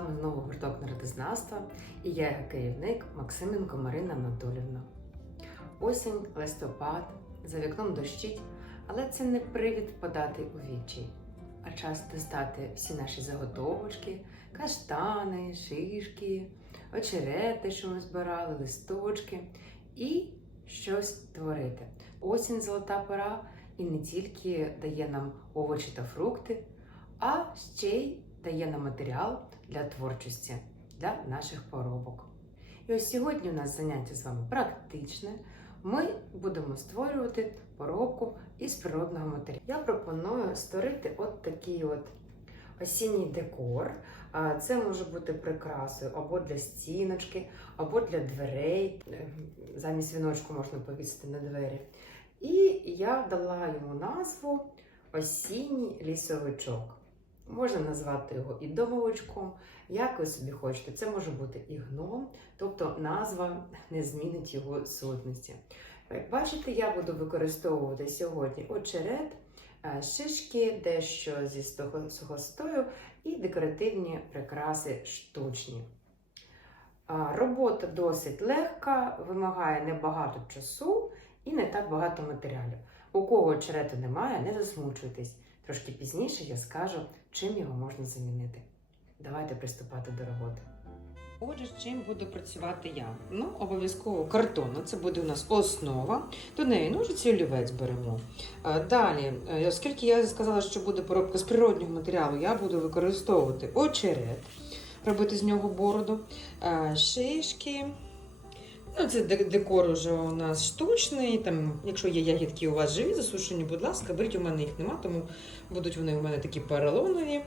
вами знову гурток народознавства і я його керівник Максименко Марина Анатолівна. Осінь, листопад, за вікном дощить, але це не привід подати у вічі, а час достати всі наші заготовочки, каштани, шишки, очерети, що ми збирали, листочки і щось творити. Осінь золота пора і не тільки дає нам овочі та фрукти, а ще й дає нам матеріал для творчості, для наших поробок. І ось сьогодні у нас заняття з вами практичне. Ми будемо створювати поробку із природного матеріалу. Я пропоную створити от такий от осінній декор. Це може бути прикрасою або для стіночки, або для дверей. Замість віночку можна повісити на двері. І я дала йому назву осінній лісовичок. Можна назвати його і домовичком, як ви собі хочете. Це може бути і гном, тобто назва не змінить його сутності. Як бачите, я буду використовувати сьогодні очерет, е, шишки, дещо зі сухостою і декоративні прикраси штучні. Робота досить легка, вимагає небагато часу і не так багато матеріалів. У кого очерету немає, не засмучуйтесь. Трошки пізніше я скажу, чим його можна замінити. Давайте приступати до роботи. Отже, з чим буду працювати я? Ну, обов'язково картонна, це буде у нас основа. До неї ножиці і олівець беремо. Далі, е, оскільки я сказала, що буде поробка з природнього матеріалу, я буду використовувати очерет, робити з нього бороду, шишки. Ну, це декор уже у нас штучний. Там, якщо є ягідки у вас живі, засушені, будь ласка, беріть, у мене їх нема, тому будуть вони у мене такі поролонові.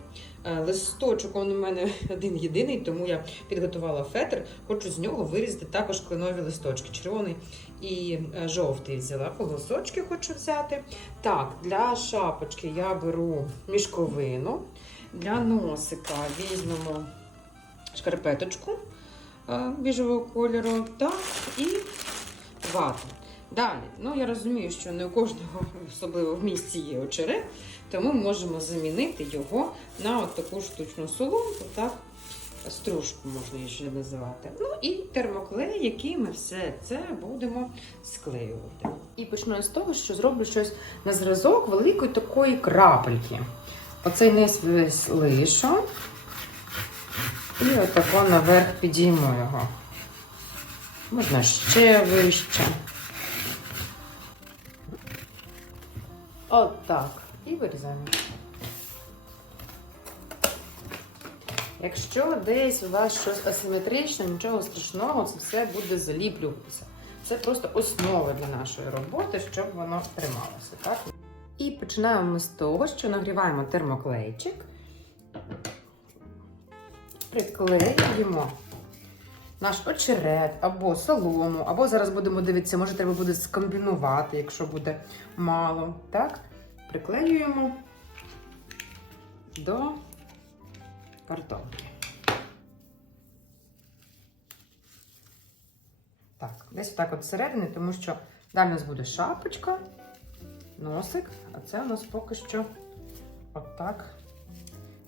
Е, Листочок у мене один єдиний, тому я підготувала фетр. Хочу з нього вирізати також кленові листочки. Червоний і е, жовтий взяла. Колосочки хочу взяти. Так, для шапочки я беру мішковину. Для носика візьмемо шкарпеточку біжевого кольору, так, і вату. Далі, ну я розумію, що не у кожного, особливо в місті, є очерет, тому можемо замінити його на от таку штучну соломку, так, стружку можна її ще називати. Ну і термоклей, який ми все це будемо склеювати. І почну з того, що зроблю щось на зразок великої такої крапельки. Оцей низ весь лишу. І отако наверх підійму його. Можна ще вище. Отак. І вирізаємо. Якщо десь у вас щось асиметричне, нічого страшного, це все буде заліплюватися. Це просто основа для нашої роботи, щоб воно трималося. Так? І починаємо з того, що нагріваємо термоклейчик, приклеюємо наш очерет або солому, або зараз будемо дивитися, може треба буде скомбінувати, якщо буде мало. Так? Приклеюємо до картонки. Так, десь так от всередині, тому що далі у нас буде шапочка, носик, а це у нас поки що отак.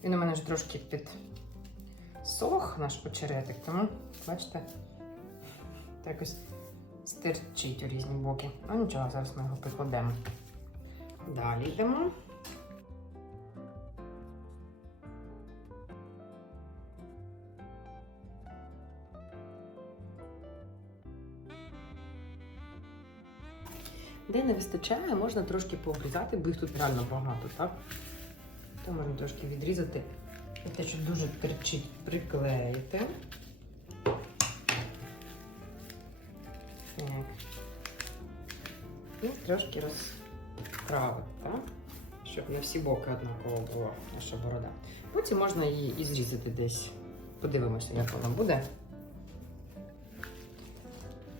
Він у мене ж трошки під сох наш очеретик, тому, бачите, так якось стирчить у різні боки. Ну нічого, зараз ми його прикладемо. Далі йдемо. Де не вистачає, можна трошки пообрізати, бо їх тут реально багато, так? То можна трошки відрізати. Те, що дуже терчить, приклеїти. Так. І трошки розправити? Щоб на всі боки однаково була наша борода. Потім можна її і зрізати десь. Подивимося, як вона буде.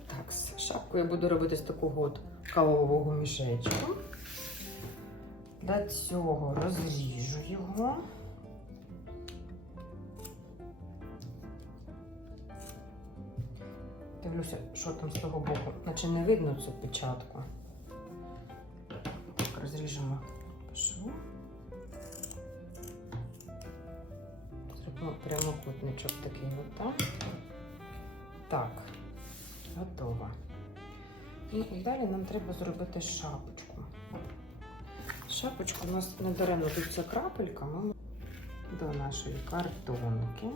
Так, з шапкою я буду робити з такого от кавового мішечку. Для цього розріжу його. Дивлюся, що там з того боку. Наче не видно цю печатку. Так, розріжемо шву. О, прямокутничок такий отак. Так, готово. Ну, і далі нам треба зробити шапочку. Шапочку у нас не даремно тут ця крапелька. Ми до нашої картонки.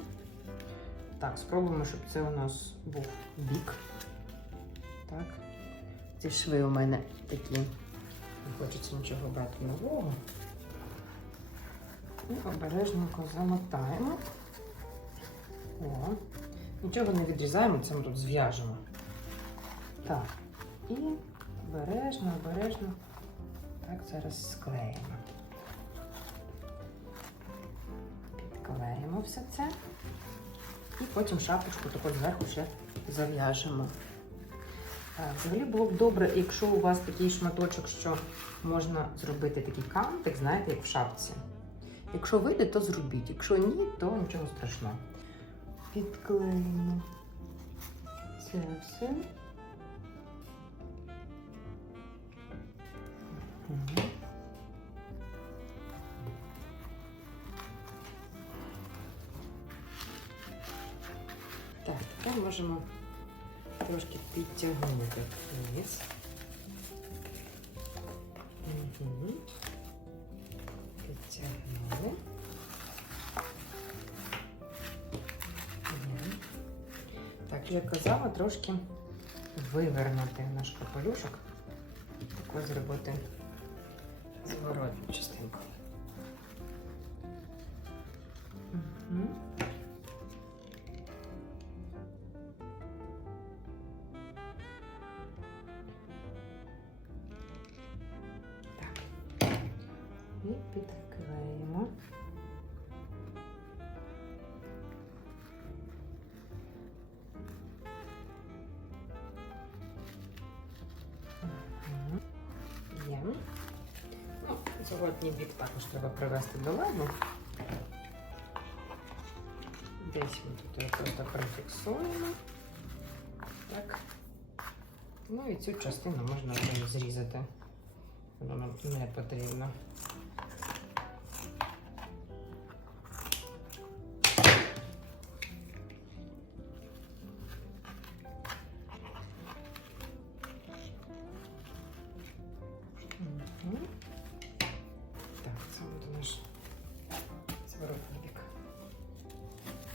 Так, спробуємо, щоб це у нас був бік. Так. Ці шви у мене такі. Не хочеться нічого брати нового. І обережненько замотаємо. О, нічого не відрізаємо, це ми тут зв'яжемо. Так, і обережно, обережно так зараз склеїмо. Підклеїмо все це. І потім шапочку таку зверху ще зав'яжемо. Е, Взагалі було б добре, якщо у вас такий шматочок, що можна зробити такий кантик, знаєте, як в шапці. Якщо вийде, то зробіть. Якщо ні, то нічого страшного. Підклеїмо це все. Можемо трошки підтягнути вниз. Підтягнули. Так, як казала, трошки вивернути наш капелюшок. Таку зробити зворотну частинку. І підклеїмо. Є. Ну, зворотній бік також треба привести до ладу. Десь ми тут просто прифіксуємо. Так. Ну і цю частину можна зрізати. Воно нам не потрібно.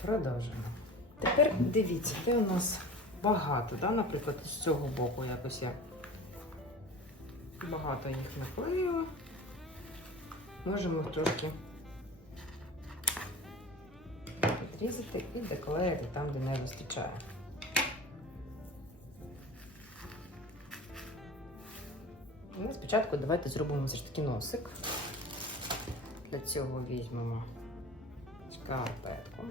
Продовжимо. Тепер дивіться, де у нас багато, да? наприклад, з цього боку якось я багато їх наклеїла. Можемо трошки підрізати і доклеїти там, де не вистачає. Ну, спочатку давайте зробимо все ж таки носик. Для цього візьмемо шкарпетку.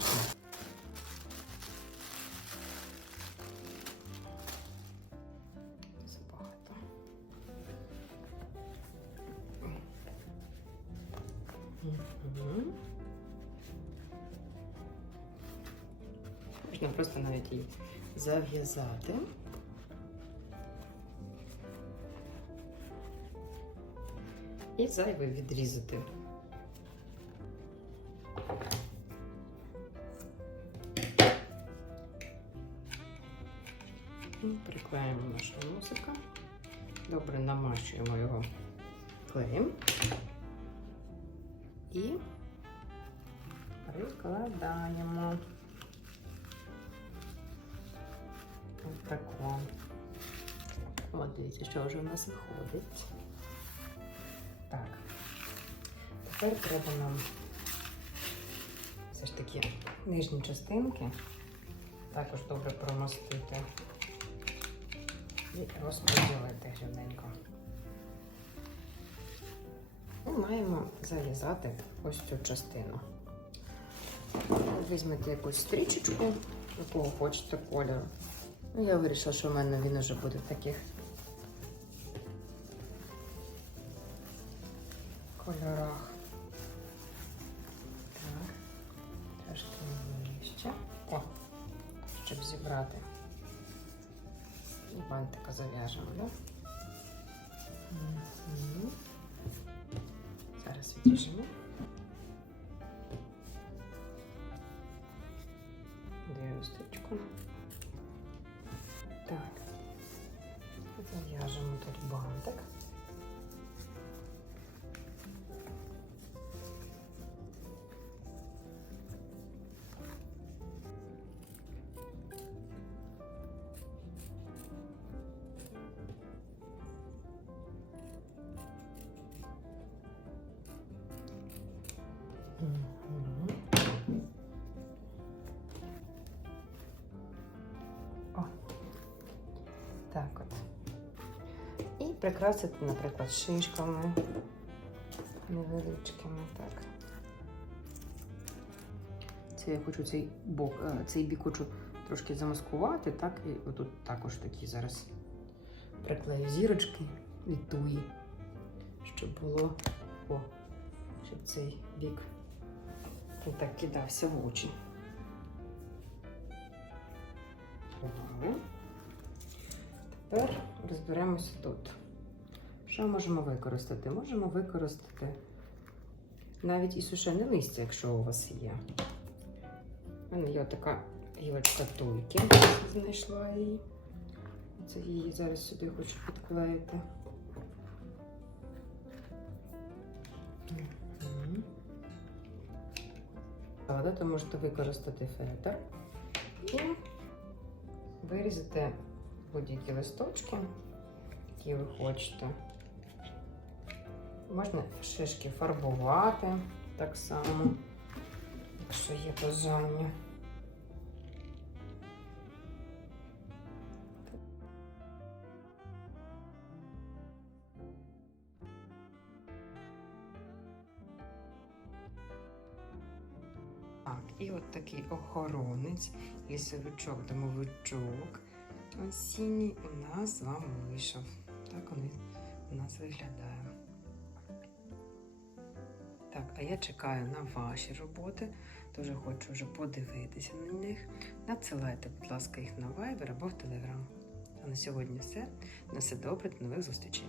Можна просто навіть її зав'язати. І зайве відрізати. Приклеїмо нашого носика. Добре намащуємо його клеєм. І прикладаємо. Тако. От дивіться, що вже у нас виходить. Так. Тепер треба нам все ж таки нижні частинки також добре промостити і розподілити рівненько. Ми маємо зав'язати ось цю частину. Візьмете якусь стрічечку, якого хочете кольору. Ну, я вирішила, що в мене він вже буде в таких кольорах. Так, трошки нижче. О, щоб зібрати. І бантика зав'яжемо, да? Мгм. Зараз відріжемо. Так от. І прикрасити, наприклад, шишками невеличкими. Так. Це я хочу цей бок, е, цей бік хочу трошки замаскувати, так, і отут також такі зараз приклею зірочки від туї, щоб було, о, щоб цей бік не так кидався в очі. Тепер розберемося тут. Що можемо використати? Можемо використати навіть і сушене листя, якщо у вас є. У мене є така гілочка туйки, знайшла її. Це її зараз сюди хочу підклеїти. То можете використати фетр і вирізати будь-які листочки, які ви хочете. Можна шишки фарбувати так само, якщо є бажання. Так, і от такий охоронець, лісовичок, домовичок осінній у нас з вами вийшов. Так він у нас виглядає. Так, а я чекаю на ваші роботи. Дуже хочу вже подивитися на них. Надсилайте, будь ласка, їх на Viber або в Telegram. А на сьогодні все. На все добре, до нових зустрічей.